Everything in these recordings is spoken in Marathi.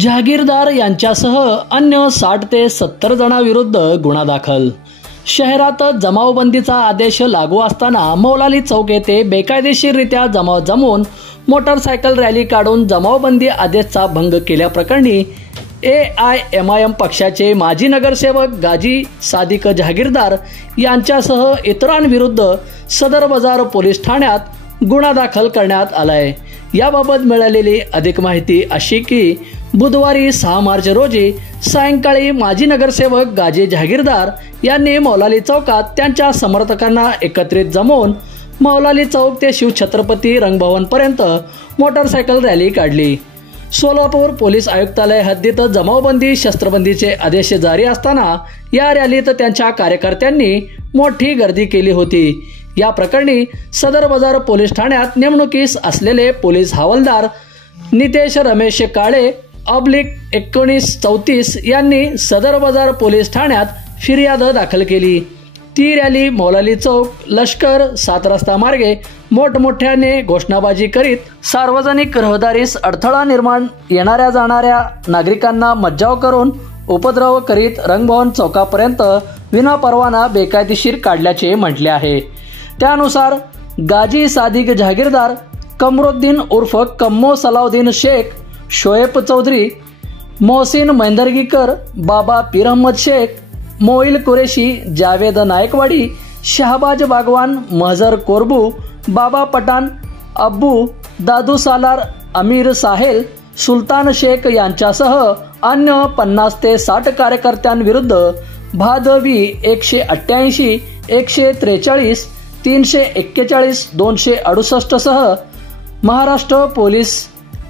जहागीरदार यांच्यासह अन्य 60 ते 70 जणांविरुद्ध गुन्हा दाखल। शहरात जमावबंदीचा आदेश लागू असताना मौलाली चौक येथे बेकायदेशीररित्या जमाव जमवून मोटरसायकल रॅली काढून जमावबंदी आदेशचा भंग केल्याप्रकरणी AIMIM पक्षाचे माजी नगरसेवक गाजी सादिक जहागीरदार यांच्यासह इतरांविरुद्ध सदर बाजार पोलीस ठाण्यात गुन्हा दाखल करण्यात आलाय। याबाबत मिळालेली अधिक माहिती अशी की बुधवारी 6 मार्च रोजी सायंकाळी माजी नगरसेवक गाजी जहागीरदार यांनी मौलाली चौकात त्यांच्या समर्थकांना एकत्रित जमवून मौलाली चौक ते शिवछत्रपती रंगभवन पर्यंत मोटरसायकल रॅली काढली। सोलापूर पोलीस आयुक्तालय हद्दीत जमावबंदी शस्त्रबंदीचे आदेश जारी असताना या रॅलीत त्यांच्या कार्यकर्त्यांनी मोठी गर्दी केली होती। या प्रकरणी सदर बाजार पोलीस ठाण्यात नेमणुकीस असलेले पोलीस हवालदार नितेश रमेश काळे /1934 यांनी सदर बाजार पोलीस ठाण्यात फिर्याद दाखल केली। ती रॅली मौलाली चौक लष्कर 7 रस्ता मार्गे मोठमोठ्याने घोषणाबाजी करीत सार्वजनिक रहदारीस अडथळा निर्माण येणाऱ्या जाणाऱ्या नागरिकांना मज्जाव करून उपद्रव करीत रंगभवन चौकापर्यंत विनापरवाना बेकायदेशीर काढल्याचे म्हटले आहे। त्यानुसार गाजी सादिक जहागीरदार, कमरुद्दीन उर्फ कम्मो सलाउद्दीन शेख, शोएब चौधरी, मोहसिन मैंदरगीकर, बाबा पीर अहमद शेख, मोइल कुरेशी, जावेद नायकवाडी, शहबाज बागवान, महजर कोरबू, बाबा पठाण, अब्बू, दादू सालार, अमीर साहेल, सुलतान शेख यांच्यासह अन्य 50 ते 60 कार्यकर्त्यांविरुद्ध भादवी 188, 143, 341, 268 सह महाराष्ट्र पोलीस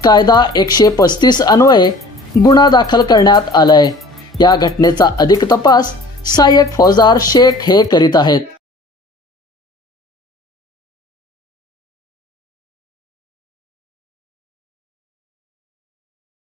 कायदा 135 अन्वये गुन्हा दाखल करण्यात आलाय। या घटनेचा अधिक तपास सहाय्यक फौजदार शेख हे करीत आहेत।